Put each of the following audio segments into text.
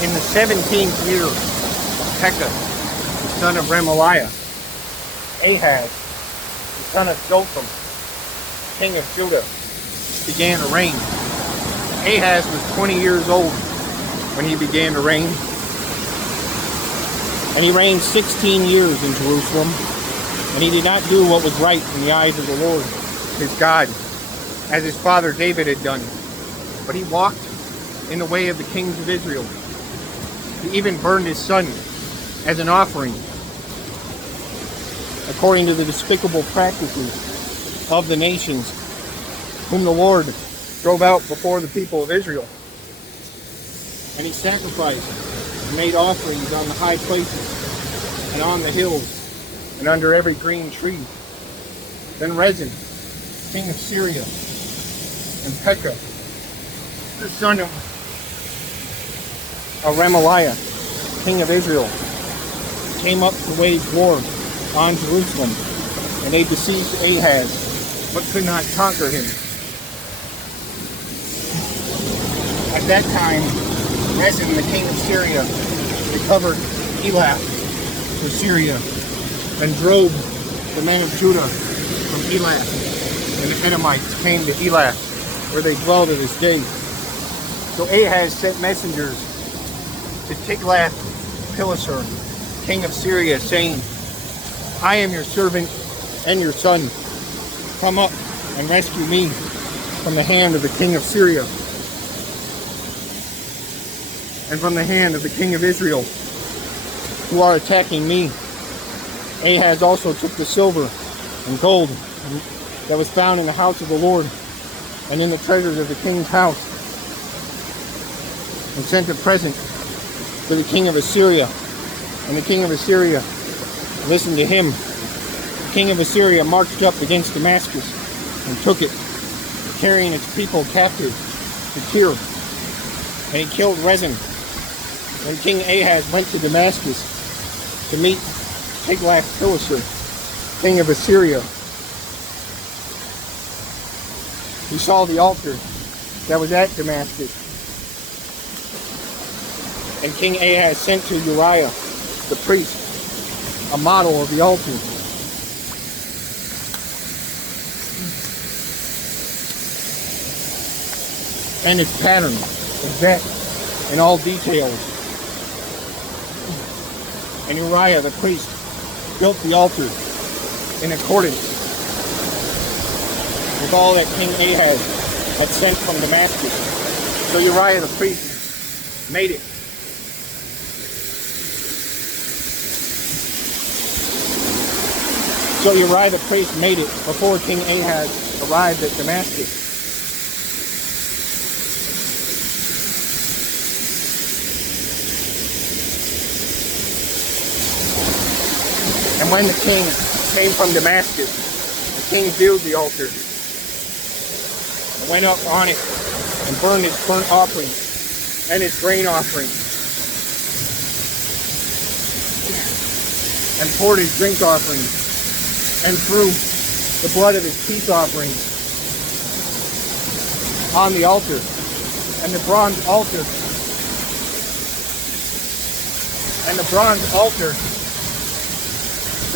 In the 17th year of Pekah, the son of Remaliah, Ahaz, the son of Jotham, king of Judah, began to reign. Ahaz was 20 years old when he began to reign. And he reigned 16 years in Jerusalem. And he did not do what was right in the eyes of the Lord, his God, as his father David had done. But he walked in the way of the kings of Israel. He even burned his son as an offering, according to the despicable practices of the nations, whom the Lord drove out before the people of Israel. And he sacrificed and made offerings on the high places and on the hills and under every green tree. Then Rezin, king of Syria, and Pekah, the son of Remaliah, king of Israel, came up to wage war on Jerusalem, and they besieged Ahaz, but could not conquer him. At that time, Rezin, the king of Syria, recovered Elath for Syria, and drove the men of Judah from Elath, and the Edomites came to Elath, where they dwell to this day. So Ahaz sent messengers to Tiglath-Pileser, king of Syria, saying, I am your servant and your son. Come up and rescue me from the hand of the king of Syria and from the hand of the king of Israel, who are attacking me. Ahaz also took the silver and gold that was found in the house of the Lord and in the treasures of the king's house, and sent a present to the king of Assyria. And the king of Assyria listened to him. The king of Assyria marched up against Damascus and took it, carrying its people captive to Tyre. And he killed Rezin. When King Ahaz went to Damascus to meet Tiglath-Pileser, king of Assyria, he saw the altar that was at Damascus. And King Ahaz sent to Uriah the priest a model of the altar. And its pattern, exact in all details. And Uriah the priest built the altar in accordance with all that King Ahaz had sent from Damascus. So Uriah the priest made it. So Uriah the priest made it before King Ahaz arrived at Damascus. And when the king came from Damascus, the king viewed the altar, and went up on it, and burned its burnt offering and its grain offering, and poured his drink offering, and threw the blood of his peace offerings on the altar. And the bronze altar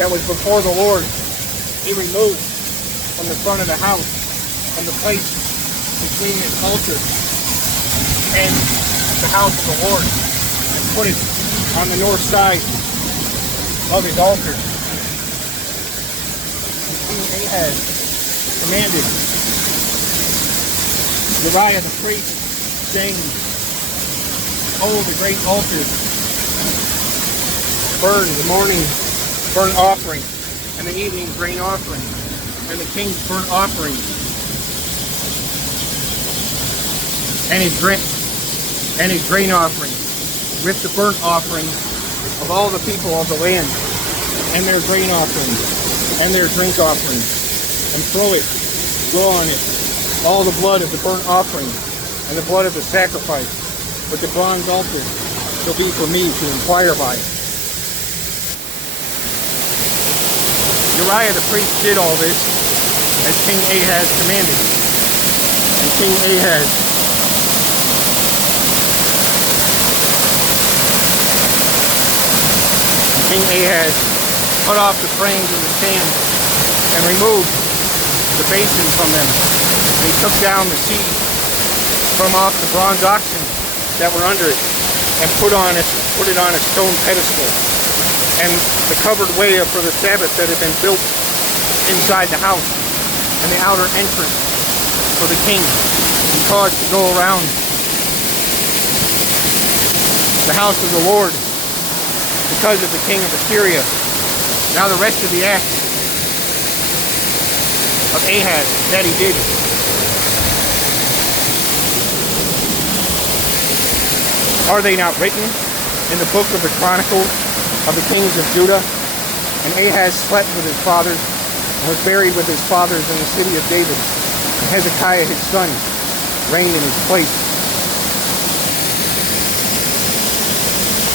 that was before the Lord, he removed from the front of the house, from the place between his altar and the house of the Lord, and put it on the north side of his altar. And King Ahaz commanded Uriah the priest, saying, "Oh, the great altar, burn the morning burnt offering, and the evening grain offering, and the king's burnt offering, and his grain offering, with the burnt offering of all the people of the land, and their grain offerings, and their drink offerings, and throw on it all the blood of the burnt offering, and the blood of the sacrifice, but the bronze altar shall be for me to inquire by it." Uriah the priest did all this as King Ahaz commanded. And King Ahaz King Ahaz cut off the frames of the stands and removed the basin from them. And he took down the seat from off the bronze oxen that were under it and put it on a stone pedestal. And the covered way for the Sabbath that had been built inside the house and the outer entrance for the king he caused to go around the house of the Lord because of the king of Assyria. Now the rest of the acts of Ahaz that he did, are they not written in the book of the Chronicles of the kings of Judah? And Ahaz slept with his fathers and was buried with his fathers in the city of David. And Hezekiah his son reigned in his place.